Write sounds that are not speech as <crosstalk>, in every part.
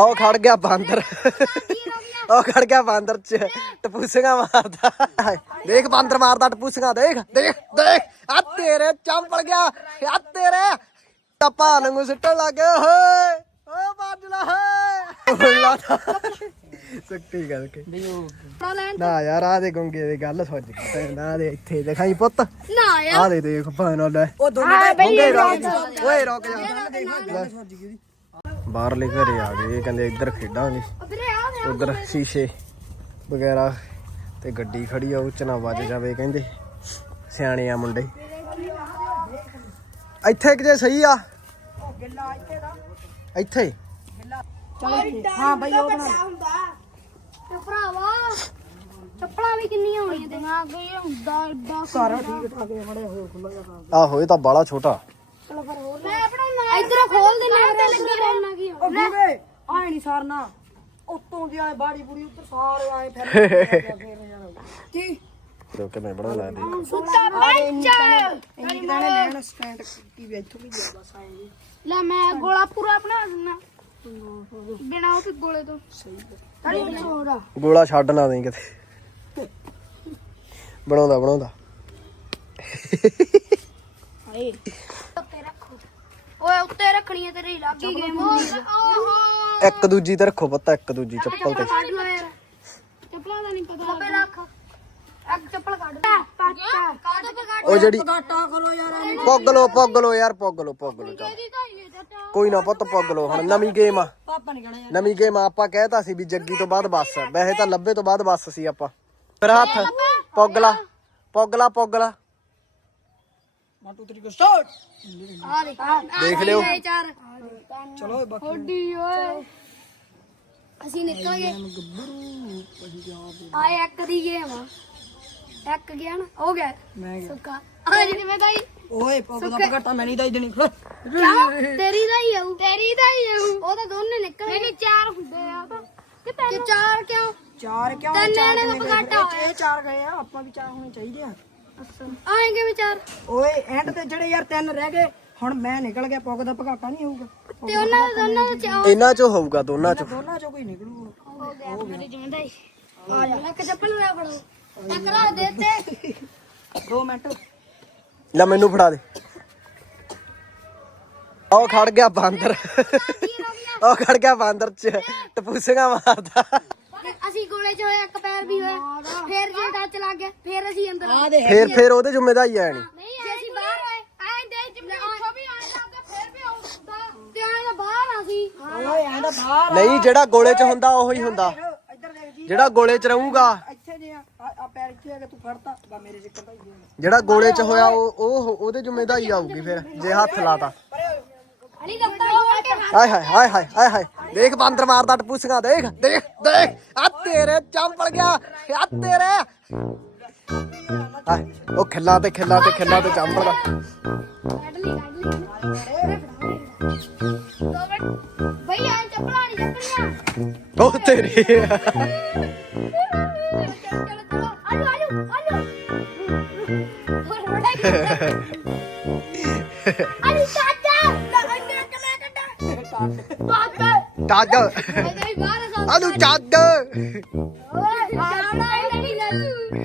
ਉਹ ਖੜ ਗਿਆ ਬਾਂਦਰ। ਉਹ ਖੜ ਗਿਆ ਬਾਂਦਰ ਚ ਟਪੂਸੀਆਂ ਮਾਰਦਾ। ਦੇਖ ਬਾਂਦਰ ਮਾਰਦਾ ਟਪੂਸੀਆਂ ਦੇਖ ਦੇਖ ਦੇਖ। ਆ ਤੇਰੇ ਚੰਪਲ ਗਿਆ ਆ ਤੇਰੇ। ਟੱਪਾ ਨੰਗੂ ਸਿੱਟਣ ਲੱਗੇ ਹੋਏ ਓ ਬਾਜਲਾ ਹੈ ਬੁੱਲਾ ਸੱਚੀ ਗੱਲ ਕੇ? ਨਾ ਯਾਰ ਆ ਦੇ ਗੁੰਗੇ ਦੀ ਗੱਲ ਸੋਚ ਕੇ ਨਾ ਦੇ ਇੱਥੇ ਦਿਖਾਈ ਪੁੱਤ। ਨਾ ਯਾਰ। ਆ ਦੇ ਦੇਖ ਭਾਣ ਲੈ। ਉਹ ਦੋਨੇ ਗੁੰਗੇ ਰੁਕ ਜਾ। ਓਏ ਰੁਕ ਜਾ। ਬਾਹਰਲੇ ਘਰੇ ਆ ਗਏ ਕਹਿੰਦੇ ਇੱਧਰ ਖੇਡਾਂਗੇ। ਉਧਰ ਸ਼ੀਸ਼ੇ ਵਗੈਰਾ ਤੇ ਗੱਡੀ ਖੜੀ ਆ ਉਹ ਚ ਨਾ ਵੱਜ ਜਾਵੇ ਕਹਿੰਦੇ। ਸਿਆਣੇ ਆ ਮੁੰਡੇ। ਇੱਥੇ ਕਿਤੇ ਸਹੀ ਆ। ਇੱਥੇ। ਹਾਂ ਬਈ ਉਹ ਬਣਾ। ਤੇ ਭਰਾਵਾ ਚੱਪਲਾਂ ਵੀ ਕਿੰਨੀਆਂ ਹੋਣੀਆਂ ਤੇ ਹਾਂ ਕੋਈ ਹੁੰਦਾ ਐਡਾ ਸਾਰਾ ਠੀਕ ਠਾਕ ਹੈ ਮੜੇ ਹੋ ਖੁੱਲਾ ਜਾ ਆਹੋ ਇਹ ਤਾਂ ਬਾਲਾ ਛੋਟਾ। ਚਲੋ ਫਿਰ ਹੋਰ। ਇਧਰੋਂ ਖੋਲ ਦਿੰਦੇ ਆ ਤੇ ਲੱਗੀ ਰਹਿਣਾ ਕੀ ਉਹ ਵੀਰੇ ਆਏ ਨਹੀਂ ਸਾਰਨਾ। ਉੱਤੋਂ ਦੀ ਆਏ ਬਾੜੀ ਬੁੜੀ ਉੱਤਰ ਸਾਰੇ ਆਏ ਫਿਰ <laughs> ਕੀ? ਤੇ ਕਿਵੇਂ ਬਣਾ ਲੈ ਦੇ ਸੁੱਤਾ ਬੈਂਚ ਇੰਨੀ ਦਾਣੇ ਲੈਣ ਸਟੈਂਡ ਕੀ ਵੀ ਇੱਥੋਂ ਵੀ ਗਿਆ ਬਸ ਆਏ ਜੀ ਲੈ ਮੈਂ ਗੋਲਾ ਪੂਰਾ ਬਣਾ ਦਿੰਦਾ ਬਿਨਾ ਉਹ ਗੋਲੇ ਤੋਂ। ਸਹੀ ਤੜੀ ਛੋੜਾ ਗੋਲਾ ਛੱਡ ਨਾ ਦੇਂ ਕਿਤੇ। ਬਣਾਉਂਦਾ ਬਣਾਉਂਦਾ। ਓਏ ਉੱਤੇ ਰੱਖਣੀ ਹੈ ਤੇਰੀ ਲੱਗੀ ਗੇਮ ਹੁੰਦੀ ਹੈ ਓਹੋ। ਇੱਕ ਦੂਜੀ ਤੇ ਰੱਖੋ ਪਤਾ ਇੱਕ ਦੂਜੀ ਚੱਪਲ ਤੇ। ਕੱਢ। ਲੋ ਯਾਰ ਚੱਪਲਾਂ ਦਾ ਨਹੀਂ ਪਤਾ। ਲੱਭੇ ਰੱਖ। ਇੱਕ ਚੱਪਲ ਕੱਢ। ਪੱਕਾ ਕਾਦੋਂ ਪਕੜ ਉਹ ਜਿਹੜੀ ਘਾਟਾ ਕਰੋ ਯਾਰ ਪੁੱਗ ਲੋ ਪੁੱਗ ਲੋ ਯਾਰ ਪੁੱਗ ਲੋ ਪੁੱਗ ਲੋ ਚੱਲ। ਚਾਚਾ ਕੋਈ ਨਾ ਪੁੱਤ ਪੁੱਗ ਲੋ ਹੁਣ ਨਵੀਂ ਗੇਮ ਆ। ਪਾਪਾ ਨੇ ਕਹਣਾ ਯਾਰ। ਨਵੀਂ ਗੇਮ ਆਪਾਂ ਕਹਿਤਾ ਸੀ ਵੀ ਜੱਗੀ ਤੋਂ ਬਾਅਦ ਬੱਸ। ਵੈਸੇ ਤਾਂ ਲੱਭੇ ਤੋਂ ਬਾਅਦ ਬੱਸ ਸੀ ਆਪਾਂ। ਫਿਰ ਹੱਥ ਪੁੱਗਲਾ ਪੁੱਗਲਾ ਪੁੱਗਲਾ 1 2 3 ਸਟਾਰਟ ਆ ਦੇਖ। ਦੇਖ ਲਿਓ। ਇਹ ਚਾਰ। ਚਲੋ ਬਾਕੀ ਹੋਡੀ ਓਏ। ਅਸੀਂ ਨਿਕਲ ਗਏ ਆ ਇੱਕ ਦੀ ਗੇਮ ਆ। ਇੱਕ ਗਿਆ ਨਾ ਹੋ ਗਿਆ। ਮੈਂ ਗਿਆ। ਸੁੱਕਾ। ਆ ਜਿਵੇਂ ਤਾਈ ਓਏ ਪੱਗ ਦਾ ਘਾਟਾ ਮੈਂ ਨਹੀਂ ਦਈ ਦੇਣੀ। ਕਿਉਂ <laughs> ਤੇਰੀ ਦਾ ਹੀ ਆਉ ਤੇਰੀ ਦਾ ਹੀ ਆਉ ਉਹ। ਤਾਂ ਦੋਨੇ ਨਿਕਲ ਗਏ ਨਹੀਂ ਚਾਰ ਹੁੰਦੇ ਆ। ਤਾਂ ਕਿ ਤੈਨੂੰ ਚਾਰ ਕਿਉਂ? ਚਾਰ ਕਿਉਂ? ਤਿੰਨ ਚਾਰ ਜਣੇ ਦਾ ਕਿੰਨੇ ਪਗਾਟਾ ਗਏ? ਇਹ ਚਾਰ ਗਏ ਆ। ਆਪਾਂ ਵੀ ਚਾਰ ਹੋਣੇ ਚਾਹੀਦੇ ਆ। ਆਏਗੇ ਵਿਚਾਰ। ਓਏ ਐਂਡ ਤੇ ਜਿਹੜੇ ਯਾਰ ਤਿੰਨ ਰਹਿ ਗਏ ਹੁਣ ਮੈਂ ਨਿਕਲ ਗਿਆ ਪੱਗ ਦਾ ਭਗਾਟਾ ਨਹੀਂ ਹੋਊਗਾ। ਤੇ ਉਹਨਾਂ ਦਾ ਦੋਨਾਂ ਦਾ ਚਾਰ ਇਹਨਾਂ ਚੋਂ ਹੋਊਗਾ ਦੋਨਾਂ ਚੋਂ। ਦੋਨਾਂ ਚੋਂ ਕੋਈ ਨਿਕਲੂਗਾ ਹੋ ਗਿਆ ਮੇਰੇ ਜਿਵੇਂ ਦਾ ਹੀ। ਆ ਜਾ ਇੱਕ ਚੱਪਲ ਲੈ ਫੜੋ। ਟਕਰਾ ਦੇ ਤੇ 2 ਮਿੰਟ। ਲੈ ਮੈਨੂੰ ਫੜਾ ਦੇ। ਉਹ ਖੜ ਗਿਆ ਬਾਂਦਰ। ਉਹ ਖੜ ਗਿਆ ਬਾਂਦਰ ਚ। ਟਪੂਸੀਆਂ ਮਾਰਦਾ। ਅਸੀਂ ਗੋਲੇ 'ਚ ਹੋਇਆ ਇੱਕ ਪੈਰ ਵੀ ਹੋਇਆ। ਫਿਰ ਜੇ ਟੱਚ ਲੱਗ ਗਿਆ ਫਿਰ ਅਸੀਂ ਅੰਦਰ ਆ ਦੇ ਫੇਰ ਫੇਰ ਉਹਦੇ ਜ਼ਿੰਮੇਦਾਰੀ ਆਣੀ ਨਹੀਂ। ਜੇ ਅਸੀਂ ਬਾਹਰ ਹੋਏ। ਐਂ ਦੇ ਉੱਥੋਂ ਵੀ ਆਏ ਲੱਗ ਫਿਰ ਵੀ ਆਉਂਦਾ ਤੇ ਐਂ ਤਾਂ ਬਾਹਰ ਆ ਸੀ ਓਏ ਐਂਡ ਬਾਹਰ ਨਹੀਂ ਜਿਹੜਾ ਗੋਲੇ ਚ ਹੁੰਦਾ ਉਹੀ ਹੁੰਦਾ। ਇੱਧਰ ਦੇਖ ਜੀ। ਜਿਹੜਾ ਗੋਲੇ ਚ ਰਹੂਗਾ। ਇੱਥੇ ਜੇ ਆ ਆ ਪੈਰ ਇੱਥੇ ਆ ਕੇ ਤੂੰ ਫੜਤਾ। ਬਾ ਮੇਰੇ ਚੱਕਰ ਭਾਈ ਜੀ। ਜਿਹੜਾ ਗੋਲੇ ਚ ਹੋਇਆ ਉਹ ਉਹ ਉਹਦੇ ਜ਼ਿੰਮੇਦਾਰੀ ਆਊਗੀ ਫਿਰ ਜੇ ਹੱਥ ਲਾਤਾ। ਹੋ ਹਾਏ ਹਾਏ ਹਾਏ ਹਾਏ ਹਾਏ ਹਾਏ। ਦੇਖ ਬਾਂਦਰ ਮਾਰਦਾ ਟਪੂਸੀਆਂ ਦੇਖ ਦੇਖ ਦੇਖ। ਆ ਤੇਰੇ ਚੰਪਲ ਗਿਆ ਆ ਤੇਰੇ। ਹਾਏ ਉਹ ਖਿੱਲਾ ਤੇ ਖਿੱਲਾ ਤੇ ਖਿੱਲਾ ਤੇ ਚੰਪਲ ਐਂ ਨਹੀਂ ਚੱਪਲੀਆਂ। ਉਹ ਤੇਰੀ।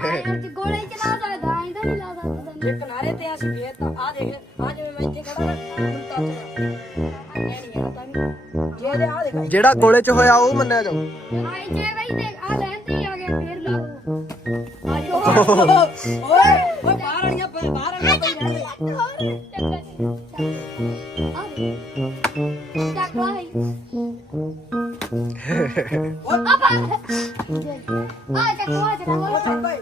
ਗੋਲੇ ਚਲਾ ਸਕਦਾ ਐਂ ਤਾਂ ਨਹੀਂ ਲਾ ਸਕਦਾ। ਜੇ ਕਿਨਾਰੇ ਤੇ ਅਸੀਂ ਫੇਰ ਤਾਂ ਆ ਦੇਖ ਆ ਜਿਵੇਂ ਮੈਂ ਇੱਥੇ ਖੜਾ ਨਾ ਹੁਣ ਟੱਚ ਜੇ ਦੇ ਆ ਦੇਖ। ਜਿਹੜਾ ਗੋਲੇ ਚ ਹੋਇਆ ਉਹ ਮੰਨਿਆ ਜਾਊ। ਆਈ ਜੇ ਬਈ ਤੇ ਆ ਲੈਣ ਤੇ ਹੀ ਆ ਗਏ ਫੇਰ ਲਾ ਓਏ ਓਏ ਬਾਹਰ ਵਾਲੀਆਂ ਪਏ ਬਾਹਰ ਵਾਲੀਆਂ ਪਈ ਰਹਿਣ ਦੇ। ਉਹ ਚੱਲ ਓਏ।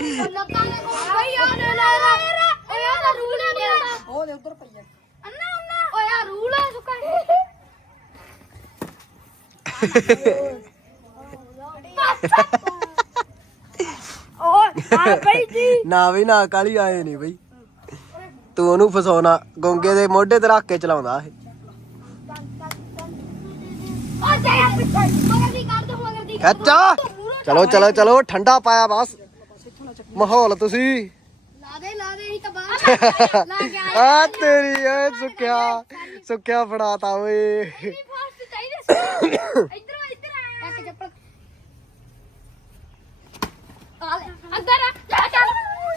ਲੱਤਾਂ ਨੇ ਭਾਈ ਆ ਲੈ ਲੈ ਓਏ ਆ ਰੂਲ ਨਹੀਂ ਆਉਂਦਾ ਉਹ ਦੇ ਉੱਧਰ ਪਈ ਐ ਅੰਨਾ ਅੰਨਾ ਓਏ ਆ ਰੂਲ ਆ ਸੁਕਾ ਓਏ ਆ ਬਈ ਜੀ ਨਾ ਵੀ ਨਾ ਕਾਲੀ ਆਏ ਨਹੀਂ ਬਈ। ਤੂੰ ਉਹਨੂੰ ਫਸਾਉਣਾ ਗੋਂਗੇ ਦੇ ਮੋਢੇ ਤੇ ਰੱਖ ਕੇ ਚਲਾਉਂਦਾ ਇਹ। ਓ ਜਾ ਪਿੱਛੇ ਮਗਰ ਦੀ ਕਰ ਦੋ ਮਗਰ ਦੀ ਅੱਛਾ ਚਲੋ ਚਲੋ ਚਲੋ ਠੰਡਾ ਪਾਇਆ ਬਸ। ਮਾਹੌਲ ਤੁਸੀਂ? ਲਾ ਦੇ ਲਾ ਦੇ ਅਸੀਂ ਤਾਂ ਬਾਹਰ ਲਾ ਕੇ ਆਏ ਆ ਤੇਰੀ ਓਏ ਸੁੱਕਿਆ ਸੁੱਕਿਆ ਫੜਾਤਾ ਓਏ। ਫਾਸਟ ਚਾਹੀਦੇ ਸੀ। ਇੱਧਰ ਇੱਧਰ ਆ। ਇੱਕ ਚੱਪਲ। ਆ ਲੈ ਅੰਦਰ ਆ। ਜਾ ਚੱਲ।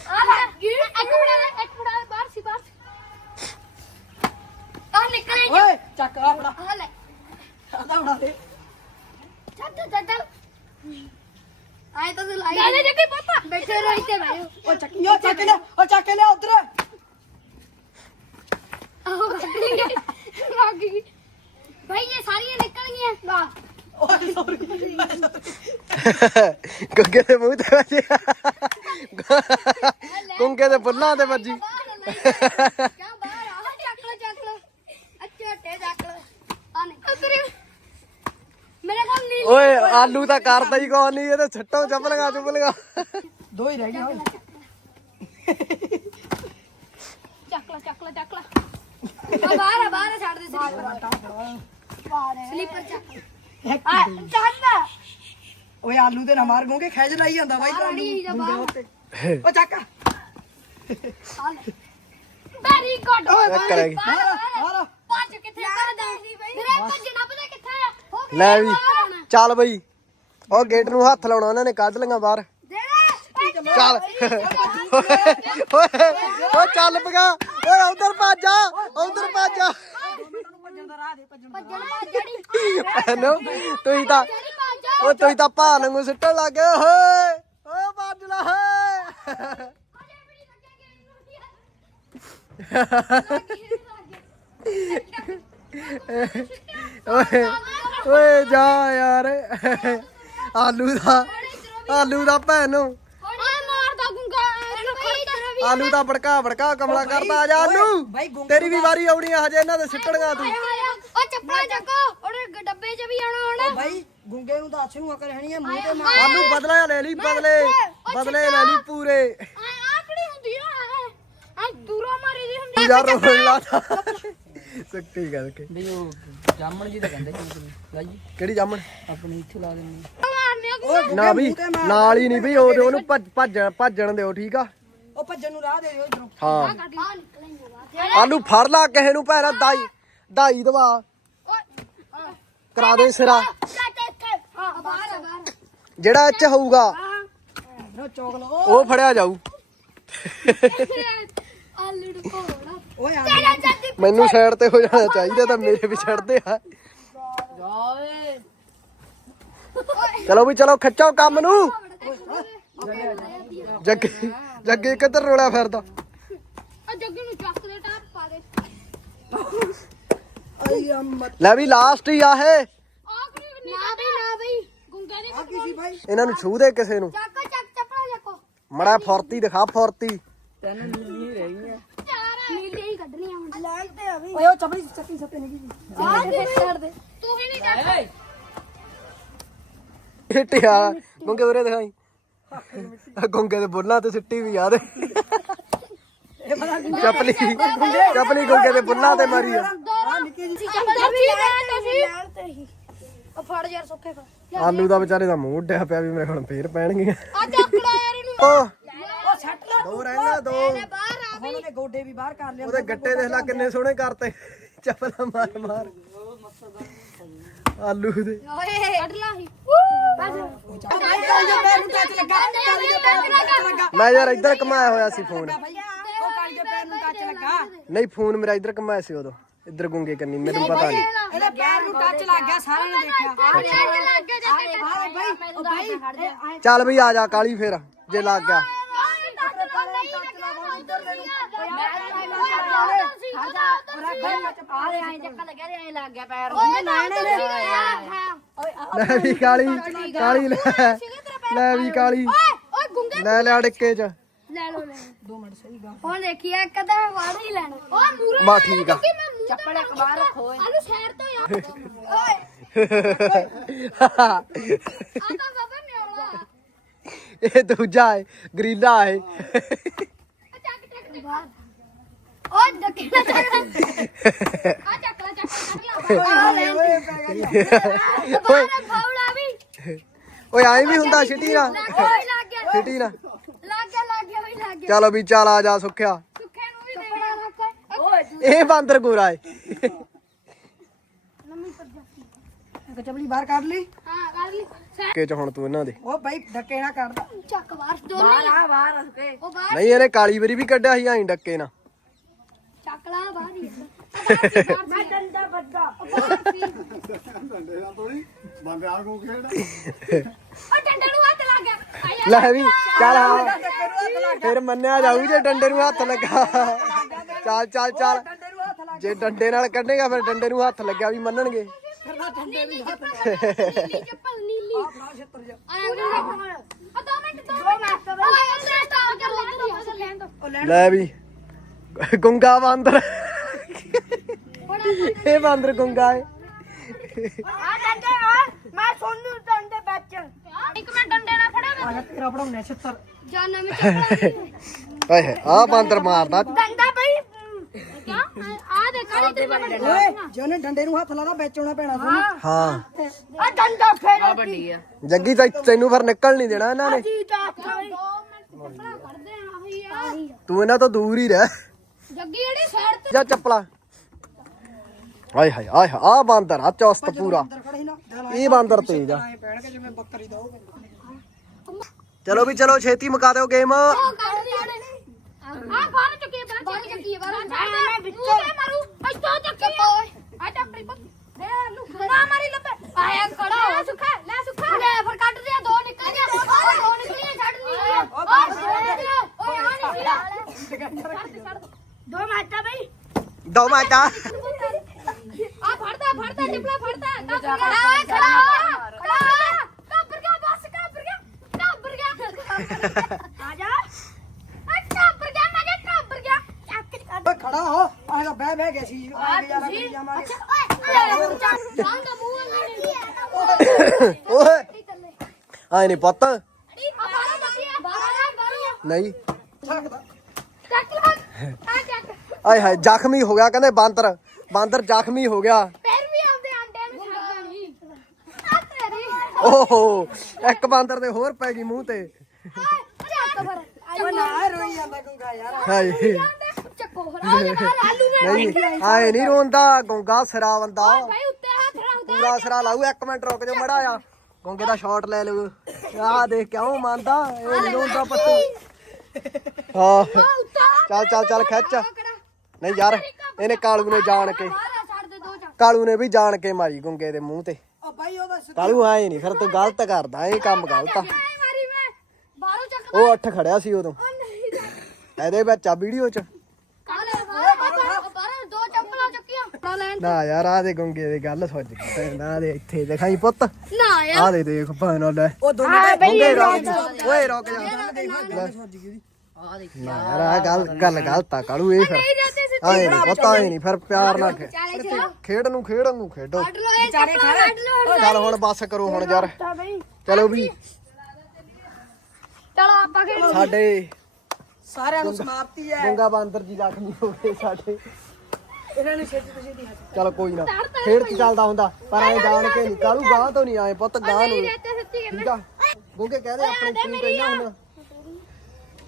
ਆ ਲੈ। ਇੱਕ ਫੜਾ ਲੈ ਇੱਕ ਫੜਾ ਲੈ ਬਾਹਰ ਸੀ ਬਾਹਰ ਸੀ। ਆ ਨਿਕਲੇ ਜਾ ਓਏ ਚੱਕ ਆ ਫੜਾ। ਆ ਲੈ। ਆਦਾ ਫੜਾ ਦੇ। ਚੱਲ ਚੱਲ ਚੱਲ। ਆਏ ਤਾਂ ਲਾਈ। ਲੈ ਲੈ ਜੱਗੀ ਪੋਤਾ ਬੈਠੇ ਰਹੀ ਤੇ ਭਾਈ ਓ ਚੱਕ ਯੋ ਚੱਕ ਲੈ ਓ ਚੱਕ ਲੈ ਉਧਰ। ਆਹੋ ਲੱਗ ਗਈ। ਭਾਈ ਇਹ ਸਾਰੀਆਂ ਨਿਕਲ ਗਈਆਂ ਲਾ ਓਏ ਸੌਰੀ ਗੁੰਗੇ ਦੇ ਮੂੰਹ ਤੇ ਵੱਜੀ ਦੇ ਬੁੱਲਾਂ ਤੇ ਵੱਜੀ ਕਿਆ ਬਾਹਰ ਆ ਚੱਕ ਲੈ ਚੱਕ ਲੈ ਅੱਛਾ ਟੇ ਚੱਕ ਲੈ ਆ ਨਹੀਂ ਉਧਰ ਮੇਰੇ ਕੋਲ ਨੀ ਓਏ ਆਲੂ ਤਾਂ ਕਰਦਾ ਹੀ ਕੋਈ ਨਹੀਂ ਇਹਦੇ ਛੱਟੋ ਚੱਪਲੀਆਂ ਚੁੱਪਲੀਆਂ ਦੋ ਹੀ ਰਹਿ ਗਏ ਓਏ। ਚੱਕ ਲੈ ਚੱਕ ਲੈ ਚੱਕ ਲੈ। ਆ ਬਾਹਰ ਆ ਬਾਹਰ ਆ, ਛੱਡ ਦੇ ਸਲੀਪਰ ਸਲੀਪਰ ਚੱਕ। ਆ ਚੱਲ। ਓਏ ਆਲੂ ਤੇ ਨਾ ਮਾਰ ਗੋਂਗੇ ਖੈਜ ਲਾਈ ਜਾਂਦਾ ਬਾਈ ਆ ਜਾ ਬਾਹਰ। ਓ ਚੱਕ ਵੈਰੀ ਗੁੱਡ ਚੈੱਕ ਕਰੇਗੀ ਮਾਰ ਮਾਰ ਭੱਜ ਕਿੱਥੇ ਕਰਦਾ ਮੇਰੇ ਭੱਜਣਾ ਪਤਾ ਕਿੱਥੇ ਆ? ਹੋ ਗਿਆ ਲੈ ਵੀ। ਬਾਹਰ। ਚੱਲ ਬਈ। ਉਹ ਗੇਟ ਨੂੰ ਹੱਥ ਲਾਉਣਾ ਉਹਨਾਂ ਨੇ ਕੱਢ ਲਈਆਂ ਬਾਹਰ। ਚੱਲ। ਓਏ ਓ ਚੱਲ ਪਗਾ ਓਏ ਉਧਰ ਭੱਜ ਜਾ ਉਧਰ ਭੱਜ ਜਾ ਭੱਜਣ ਦਾ ਰਾਹ ਦੇ ਭੱਜਣ ਭੱਜਣਾ ਜਿਹੜੀ ਹੈਨੋ ਤੁਸੀਂ ਤਾਂ ਉਹ ਤੁਸੀਂ ਤਾਂ ਨੂੰ ਸਿੱਟਣ ਲੱਗ ਗਏ ਓਏ ਓ ਭੱਜ ਲੈ ਓਏ। ਓਏ। ਓਏ ਜਾ ਯਾਰ। ਆਲੂ ਦਾ ਆਲੂ ਦਾ ਭੈਣੋ। ਓਏ ਮਾਰਦਾ ਗੁੰਗਾ ਇਹਨੂੰ ਖੜੀ ਵੀ ਆਲੂ ਦਾ ਬੜਕਾ ਬੜਕਾ ਕਮਲਾ ਕਰਦਾ ਆ ਜਾ ਆਲੂ। ਤੇਰੀ ਵੀ ਵਾਰੀ ਆਉਣੀ ਆ ਹਜੇ ਇਹਨਾਂ ਦੇ ਸਿੱਟਣੀਆਂ ਤੂੰ। ਓ ਚੱਪਲਾਂ ਚੱਕੋ। ਔਰ ਡੱਬੇ 'ਚ ਵੀ ਆਉਣਾ ਹੁਣ। ਬਾਈ ਗੁੰਗੇ ਨੂੰ ਦੱਸ ਨੂੰ ਅਕਲ ਹੈਣੀ ਹੈ ਮੂੰਹ ਤੇ ਮਾਰ। ਆਲੂ ਬਦਲਾ ਲੈ ਲਈ ਬਦਲੇ ਬਦਲੇ ਲੈ ਲਈ ਪੂਰੇ। ਆ ਆਕੜੀ ਹੁੰਦੀ ਆ ਆ ਦੂਰੋਂ ਮਾਰੀ ਦੀ ਹੁੰਦੀ ਯਾਰ ਰੋਣ ਲਾਤਾ ਸੱਚੀ ਗੱਲ ਕਿ ਬਈ ਉਹ ਜਾਮਣ ਜੀ ਤਾਂ ਕਹਿੰਦੇ ਲਾਈ ਕਿਹੜੀ ਜਾਮਣ? ਆਪਣੀ ਇੱਥੇ ਲਾ ਦਿੰਦੇ ਮਾਰਨੇ ਆ ਨਾ ਵੀ ਨਾਲ ਹੀ ਨਹੀਂ ਵੀ ਉਹਦੇ ਉਹਨੂੰ ਭੱਜ ਭੱਜ- ਭੱਜਣ ਦਿਓ ਠੀਕ ਆ? ਉਹ ਭੱਜਣ ਨੂੰ ਰਾਹ ਦੇ ਦਿਓ ਇਧਰੋਂ। ਹਾਂ। ਆ ਨਿਕਲੇਂਗੇ ਬਾਹਰ। ਆਲੂ ਫੜ ਲਾ ਕਿਸੇ ਨੂੰ ਭੈਣਾ ਦਾਈ ਦਾਈ ਦਵਾ। ਕਰਾ ਦੇ ਸਿਰਾ। ਜਿਹੜਾ ਇੱਥੇ ਹੋਊਗਾ ਨਾ ਚੋਕ ਲਓ ਉਹ ਫੜਿਆ ਜਾਊ। ਆਲੂ ਓਏ ਆ ਮੈਨੂੰ ਸਾਈਡ ਤੇ ਹੋ ਜਾਣਾ ਚਾਹੀਦਾ ਤਾਂ ਮੇਰੇ ਵੀ ਛੱਡਦੇ ਆ। ਓਏ। ਚਲੋ ਵੀ ਚਲੋ ਖਿੱਚੋ ਕੰਮ ਨੂੰ। ਜੱਗੇ। ਜੱਗੇ ਕਿੱਧਰ ਰੋਲਾ ਫਿਰਦਾ? ਆ ਜੱਗੀ ਨੂੰ ਚੱਕ ਦੇ ਟਾਪ ਪਾ ਦੇ। ਆਈ ਅਮ ਲੈ ਵੀ ਲਾਸਟ ਹੀ ਆ ਇਹ। ਆਖਰੀ ਨਾ ਬਈ ਨਾ ਬਈ। ਗੁੰਗਾ ਨੇ ਆ ਕੀ ਸੀ ਭਾਈ ਇਹਨਾਂ ਨੂੰ ਛੂ ਦੇ ਕਿਸੇ ਨੂੰ। ਚੱਕ ਚੱਕ ਚੱਪਲਾਂ ਚੱਕੋ। ਮੜਾ ਫੁਰਤੀ ਦਿਖਾ ਫੁਰਤੀ। ਤੈਨੂੰ ਨੀਲੀ ਰਹਿ ਗਈ ਚਾਰ ਨੀਲੇ ਹੀ ਕੱਢਣੀਆਂ ਹੁਣ। ਲੈਣ ਤੇ ਆ ਬਈ ਓਏ ਉਹ ਚਪੜੀ ਚੱਕੀ ਸੱਤੇ ਨਹੀਂ ਗਈ ਆ ਦੇ ਛੱਡ ਦੇ। ਤੂੰ ਹੀ ਨਹੀਂ ਚੱਕ ਹਿੱਟਿਆ ਗੁੰਗੇ ਉਰੇ ਦਿਖਾਈ। ਆਹ ਗੁੰਗੇ ਦੇ ਬੁੱਲਾਂ ਤੇ ਸਿੱਟੀ ਵੀ ਆ ਦੇ। ਚਪਲੀ। ਚਪਲੀ ਗੁੰਗੇ ਦੇ ਬੁੱਲਾਂ ਤੇ ਮਾਰੀ ਆ। ਆ ਨਿੱਕੀ ਜੀ ਚੱਪਲ ਵੀ ਲੈਣ ਤੁਸੀਂ ਤੇ ਹੀ ਉਹ ਫੜ ਯਾਰ ਸੁੱਖੇ ਫੜ। ਆਲੂ ਦਾ ਵਿਚਾਰੇ ਦਾ ਮੂੰਹ ਉੱਡਿਆ ਪਿਆ ਵੀ ਮੇਰੇ ਹੁਣ ਫੇਰ ਪੈਣਗੀਆਂ। ਆ ਚੱਕ ਲੈ ਯਾਰ ਇਹਨੂੰ। ਦੋ ਰਹਿਣਾ ਦੋ ਬਾਹਰ ਆ ਹੁਣ ਉਹਨੇ ਗੋਡੇ ਵੀ ਬਾਹਰ ਕਰ ਲਿਆ ਉਹਦੇ ਗੱਟੇ ਦੇਖ ਲੈ ਕਿੰਨੇ ਸੋਹਣੇ ਕਰਤੇ। ਚੱਪਲਾਂ ਮਾਰ ਮਾਰ। ਆਲੂ ਦੇ। ਓਏ। ਕੱਢ ਲਾ ਹੀ। ਬਸ। ਭਾਈ ਕਾਲੀ ਦੇ ਪੈਰ ਨੂੰ ਟੱਚ ਲੱਗਾ ਕਾਲੀ ਦੇ ਪੈਰ ਨੂੰ ਟੱਚ ਲੱਗਾ ਮੈਂ ਯਾਰ ਇੱਧਰ ਕਮਾਇਆ ਹੋਇਆ ਸੀ ਫੋਨ। ਭਾਈ ਉਹ ਕਾਲੀ ਦੇ ਪੈਰ ਨੂੰ ਟੱਚ ਲੱਗਾ। ਨਹੀਂ ਫੋਨ ਮੇਰਾ ਇੱਧਰ ਕਮਾਇਆ ਸੀ ਉਦੋਂ। ਇੱਧਰ ਗੁੰਗੇ ਕੰਨੀ ਮੈਨੂੰ ਪਤਾ ਨਹੀਂ। ਇਹਦੇ ਪੈਰ ਨੂੰ ਟੱਚ ਲੱਗ ਗਿਆ ਸਾਰਿਆਂ ਨੇ ਦੇਖਿਆ। ਆ ਲੱਗ ਗਿਆ ਉਹ ਚੱਲ ਬਈ ਆ ਜਾ ਕਾਲੀ ਫੇਰ ਜੇ ਲੱਗ ਗਿਆ। ਲੈ ਵੀ ਕਾਲੀ ਕਾਲੀ ਲੈ ਲੈ ਵੀ ਕਾਲੀ। ਲੈ ਲਿਆ ਡਿੱਕੇ ਚ। ਹੁਣ ਦੇਖੀ ਇੱਕ ਤਾਂ ਵਾੜ ਹੀ ਲੈਣਾ। ਉਹ ਮੂਰੇ ਬਾ ਠੀਕ ਆ। ਚੱਪਲ ਇੱਕ ਬਾਹਰ ਰੱਖੋ ਆਲੂ ਸ਼ਹਿਰ ਤੋਂ ਯਾਰ ਓਏ। ਆ ਤਾਂ ਬਾਬਾ ਨਿਆਲਾ ਇਹ ਦੂਜਾ ਹੈ ਗਰੀਲਾ ਹੈ। ਓਏ ਪੈ ਗਿਆ ਬਾਹਰ ਫਾਉਲਾ ਵੀ ਓਏ ਐਂ ਵੀ ਹੁੰਦਾ ਛਿੱਟੀ ਨਾ ਲੱਗ ਗਿਆ ਵੀ ਲੱਗ ਗਿਆ ਛਿੱਟੀ ਨਾ ਲੱਗ ਗਿਆ ਲੱਗ ਗਿਆ ਵੀ ਲੱਗ ਗਿਆ ਚਲੋ ਵੀ ਚੱਲ ਆ ਜਾ ਸੁੱਖਿਆ ਸੁੱਖੇ ਨੂੰ ਵੀ ਦੇਣਾ ਓਏ ਇਹ ਬਾਂਦਰ ਗੋਰਾ ਹੈ ਨਵੀਂ ਪ੍ਰਜਾਤੀ ਇੱਕ ਚਪਲੀ ਬਾਹਰ ਕੱਢ ਲਈ ਹਾਂ ਕਰ ਲਈ ਸੈ- ਕੇ ਚ ਹੁਣ ਤੂੰ ਇਹਨਾਂ ਦੇ। ਉਹ ਬਾਈ ਧੱਕੇ ਨਾ ਕੱਢਦਾ ਚੱਕ ਬਾਹਰ ਦੋਨੇ ਆ ਬਾਹਰ ਉਹ ਬਾਹਰ ਨਹੀਂ ਇਹਨੇ ਕਾਲੀ ਵਾਰੀ ਵੀ ਕੱਢਿਆ ਸੀ ਐਂ ਡੱਕੇ ਨਾ ਚੱਕ ਲਾ ਬਾਹਰ ਹੀ ਆ। ਮੈਂ ਡੰਡਾ ਵੱਡਾ। ਬਾਹਰ ਸੀ। ਡੰਡੇ ਨਾਲ ਥੋੜੀ ਬੰਦੇ ਆ ਕੋ ਖੇਡ ਉਹ ਡੰਡੇ ਨੂੰ ਹੱਥ ਲੱਗ ਗਿਆ। ਲੈ ਵੀ ਚੱਲ। ਹਾਂ। ਫਿਰ ਮੰਨਿਆ ਜਾਊ ਜੇ ਡੰਡੇ ਨੂੰ ਹੱਥ ਲੱਗਾ। ਚੱਲ ਚੱਲ ਚੱਲ। ਜੇ ਡੰਡੇ ਨਾਲ ਕੱਢੇਗਾ ਫਿਰ ਡੰਡੇ ਨੂੰ ਹੱਥ ਲੱਗਿਆ ਵੀ ਮੰਨਣਗੇ। ਨੀਲੀ ਚੱਪਲ ਨੀਲੀ। ਨਾ ਛੱਤਰ ਜਾ। ਆਇਆ ਕਰ ਆ ਦੋ ਮਿੰਟ ਦੋ ਮਿੰਟ। ਓਏ ਉਧਰ ਸਟਾਪ ਕਰ ਲੈ ਤੂੰ ਫਸਲ ਲੈਣ ਦੋ ਉਹ ਲੈਣ ਲੈ ਵੀ। ਗੁੰਗਾ ਬਾਂਦਰ ਇਹ ਬਾਂਦਰ ਗੁੰਗਾ ਹੈ ਆ ਡੰਡੇ ਆ ਮੈਂ ਸੋਨੂੰ ਡੰਡੇ ਵਿੱਚ। ਇੱਕ ਮਿੰਟ ਡੰਡੇ ਨਾਲ ਫੜਾ ਆ ਤੇਰਾ ਪੜਾਉਣੇ ਛੱਤਰ। ਜਾਂ ਨਵੀਂ ਚੱਪਲ। ਓਏ ਆ ਬਾਂਦਰ ਮਾਰਦਾ ਡੰਡਾ ਬਈ। ਕਿਆ ਕਾਲੀ ਤੇ ਮੈਂ ਓਏ ਜੇ ਉਹਨੇ ਡੰਡੇ ਨੂੰ ਹੱਥ ਲਾਦਾ ਵਿੱਚ ਆਉਣਾ ਪੈਣਾ ਤੁਹਾਨੂੰ ਹਾਂ। ਆ ਡੰਡਾ ਫੇਰ ਜੱਗੀ ਤਾਂ ਤੈਨੂੰ ਫਿਰ ਨਿਕਲ ਨਹੀਂ ਦੇਣਾ ਇਹਨਾਂ ਨੇ। ਜੀ ਦਾ ਕੱਢਦੇ ਆ। ਤੂੰ ਇਹਨਾਂ ਤੋਂ ਦੂਰ ਹੀ ਰਹਿ। ਜੱਗੀ ਜਿਹੜੀ ਸਾਈਡ ਤੇ ਜਾ ਚੱਪਲਾ। ਆਏ ਹਾਏ ਆਏ ਆ ਬਾਂਦਰ ਆ ਚੌਸਤ ਪੂਰਾ। ਇਹ ਬਾਂਦਰ ਤੇਜ ਆ। ਚਲੋ ਵੀ ਚਲੋ ਛੇਤੀ ਮੁਕਾ ਦਿਓ ਗੇਮ। ਉਹ ਕੱਢ ਦੇ। ਆ ਬਾਹਰ ਚੁੱਕੀ ਬਾਹਰ ਬਾਹਰ ਚੁੱਕੀ ਬਾਹਰ ਮੈਂ ਵਿੱਚੋਂ ਮਾਰੂ ਇੱਥੋਂ ਚੱਕੀ ਆ ਟੱਪਰੀ ਪੱਕ ਦੇ ਲੂ ਨਾ ਮਾਰੀ ਲੱਭੇ ਆਇਆ ਖੜਾ ਹੋ ਸੁੱਖਾ ਲੈ ਸੁੱਖਾ ਲੈ ਫਿਰ ਕੱਢ ਦੇ ਦੋ ਨਿਕਲ ਗਿਆ ਦੋ ਨਿਕਲੀਆਂ ਛੱਡ ਨਹੀਂ ਓਏ ਆ ਨਹੀਂ ਦੋ ਮਾਤਾ ਬਈ ਦੋ ਮਾਟਾ ਆ ਫੜਦਾ ਫੜਦਾ ਟਿਪਲਾ ਫੜਦਾ ਖੜਾ ਓਏ ਖੜਾ ਹੋ, ਖੜਾ ਹੋ। ਕਾਬਰ ਗਿਆ ਬਸ ਕਾਬਰ ਗਿਆ ਕਾਬਰ ਗਿਆ ਆ ਜਾ ਆ ਕਾਬਰ ਗਿਆ ਮੈਂ ਕਿਹਾ ਕਾਬਰ ਗਿਆ ਚੱਕ ਕੱਢ ਓਏ ਖੜਾ ਹੋ ਆ ਤਾਂ ਬਹਿ ਬਹਿ ਗਿਆ ਸੀ ਆ ਕੇ ਜਾਣਾ ਕਰੀ ਜਾਵਾਂਗੇ ਓਏ ਆਏ ਨਹੀਂ ਪੁੱਤ ਨਹੀਂ ਆਏ ਹਾਏ ਜ਼ਖਮੀ ਹੋ ਗਿਆ ਕਹਿੰਦੇ ਬਾਂਦਰ ਬਾਂਦਰ ਜ਼ਖਮੀ ਹੋ ਗਿਆ ਫਿਰ ਵੀ ਆਉਂਦੇ ਆਂਡੇ ਨੂੰ ਛੱਡਦਾ ਨਹੀਂ ਆ ਤੇਰੀ ਓਹੋ ਇੱਕ ਬਾਂਦਰ ਦੇ ਹੋਰ ਪੈ ਗਈ ਮੂੰਹ ਤੇ ਓਏ ਨਾ ਰੋਈ ਜਾਂਦਾ ਗੁੰਗਾ ਯਾਰ ਹਾਏ ਚੱਕੋ ਫਿਰ ਆ ਜਾ ਬਾਹਰ ਆਲੂ ਨੇ ਨਹੀਂ ਆਏ ਨਹੀਂ ਰੋਂਦਾ ਗੁੰਗਾ ਸਿਰਾ ਬੰਦਾ। ਭਾਈ ਉੱਤੇ ਹੱਥ ਰੱਖਦਾ ਪੂਰਾ ਸਿਰਾ ਲਾਊ ਇੱਕ ਮਿੰਟ ਰੁਕ ਜਾ ਮੜਾ ਆ ਗੁੰਗੇ ਦਾ ਸ਼ਾਟ ਲੈ ਲਊ ਆਹ ਦੇਖ ਕਿਉਂ ਮੰਨਦਾ ਇਹ ਨਹੀਂ ਰੋਂਦਾ ਪੱਤੂ। ਹਾਂ ਚੱਲ ਚੱਲ ਚੱਲ ਖਿੱਚ। ਨਹੀਂ ਯਾਰ ਇਹਨੇ ਕਾਲੂ ਨੇ ਜਾਣ ਕੇ। ਬਾਹਰ ਛੱਡ ਦੇ ਦੋ ਚੱਕ ਕਾਲੂ ਨੇ ਵੀ ਜਾਣ ਕੇ ਮਾਰੀ ਗੁੰਗੇ ਦੇ ਮੂੰਹ ਤੇ। ਓ ਬਾਈ ਉਹਦਾ ਸ- ਕਾਲੂ ਆਏ ਨਹੀਂ ਫਿਰ ਤੂੰ ਗਲਤ ਕਰਦਾ ਇਹ ਕੰਮ ਗਲਤ ਆ। ਮਾਰੀ ਮੈਂ। ਬਾਹਰੋਂ ਚੱਕ ਉਹ ਅੱਠ ਖੜਿਆ ਸੀ ਉਦੋਂ। ਨਹੀਂ ਇਹਦੇ ਵਿੱਚ ਆ ਵੀਡੀਓ ਚ ਕਾਲੇ ਬਾਹਰ ਬਾਹਰ ਦੋ ਚੱਪਲਾਂ ਚੱਕੀਆਂ ਫੜਾ ਲੈਣ ਨਾ ਯਾਰ ਆ ਦੇ ਗੁੰਗੇ ਦੀ ਗੱਲ ਸੁੱਝ ਕੇ ਨਾ ਦੇ ਇੱਥੇ ਦਿਖਾਈ ਪੁੱਤ। ਨਾ ਆ ਦੇ ਦੇਖ ਭਾਣ ਲੈ ਉਹ ਦੋਨੇ ਗੁੰਗੇ ਰੁਕ ਜਾ। ਓਏ ਰੁਕ ਜਾ। ਨਾ ਯਾਰ ਆ ਗੱਲ ਗੱਲ ਗਲਤ ਆ ਕਾਲੂ ਇਹ ਫਿਰ ਨਹੀਂ ਜਾਂਦੇ ਸੀ ਆਏ ਨਹੀਂ ਪਤਾ ਹੀ ਨਹੀਂ ਫਿਰ ਪਿਆਰ ਨਾਲ ਖੇ- ਚਾਲੇ ਖੇਡ। ਨੂੰ ਖੇਡ ਨੂੰ ਖੇਡੋ। ਲੋ ਇਹ ਲੋ ਚੱਲ ਹੁਣ ਬੱਸ ਕਰੋ ਹੁਣ ਯਾਰ। ਚਲੋ ਵੀ। ਚਲੋ ਆਪਾਂ ਖੇਡ। ਸਾਡੇ ਸਾਰਿਆਂ ਨੂੰ ਸਮਾਪਤੀ ਹੈ। ਗੰਗਾ ਬਾਂਦਰ ਜੀ ਜ਼ਖਮੀ ਹੋ ਗਏ ਸਾਡੇ। ਇਹਨਾਂ ਨੂੰ ਛੇਤੀ ਤੋਂ ਛੇਤੀ ਹੱਥ ਚਲ ਕੋਈ ਨਾ ਖੇਡ ਚ ਚੱਲਦਾ ਹੁੰਦਾ ਪਰ ਐ ਜਾਣ ਕੇ ਨਹੀਂ ਕਾਲੂ ਗਾਂ ਤੋਂ ਨਹੀਂ ਆਏ ਪੁੱਤ ਗਾਂ ਨੂੰ। ਤੇ ਸੱਚੀ ਠੀਕ ਆ? ਗੁੰਗੇ ਕਹਦੇ ਆਪਣੀ ਕੀ ਕਹਿਣਾ ਹੁੰਦਾ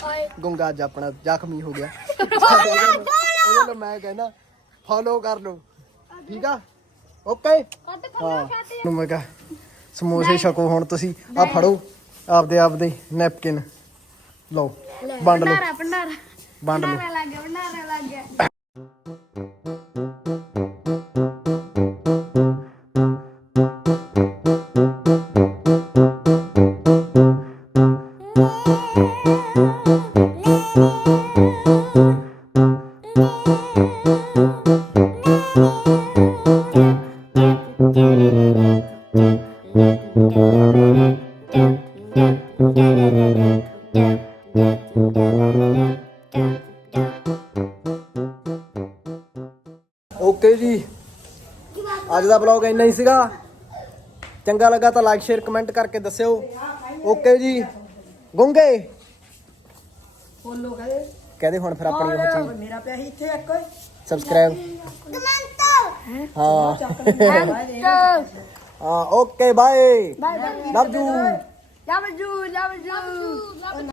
ਓਏ। ਗੁੰਗਾ ਅੱਜ ਆਪਣਾ ਜ਼ਖਮੀ ਹੋ ਗਿਆ। <laughs> ਮੈਂ ਕਹਿੰਦਾ ਫੋਲੋ ਕਰ ਲਓ। ਠੀਕ ਆ? ਓਕੇ ਕੱਢ ਹਾਂ। ਨੂੰ ਮੈਂ ਕਿਹਾ ਸਮੋਸੇ ਛਕੋ ਹੁਣ ਤੁਸੀਂ। ਆ ਫੜੋ ਆਪਦੇ ਆਪਦੇ ਨੈਪਕਿਨ। ਲਓ ਵੰਡ ਲਓ। ਭੰਡਾਰਾ ਭੰਡਾਰਾ। ਵੰਡ ਲਓ। ਭੰਡਾਰਾ ਲੱਗ ਗਿਆ ਭੰਡਾਰਾ ਲੱਗ ਗਿਆ। ਅੱਜ ਦਾ ਬਲੌਗ ਇੰਨਾ ਹੀ ਸੀਗਾ। ਚੰਗਾ ਲੱਗਾ ਤਾਂ ਲਾਈਕ ਸ਼ੇਅਰ ਕਮੈਂਟ ਕਰਕੇ ਦੱਸਿਓ। ਓਕੇ ਜੀ। ਗੁੰਗੇ। ਫੋਲੋ ਕਹਦੇ ਕਹਦੇ ਹੁਣ ਫਿਰ ਆਪਣੀ ਉਹ ਚੀਜ਼। ਮੇਰਾ ਪਿਆ ਸੀ ਇੱਥੇ ਇੱਕ। ਸਬਸਕ੍ਰਾਈਬ ਹਾਂ। ਚੱਕ ਲੈ ਹਾਂ okay bye love you love you love you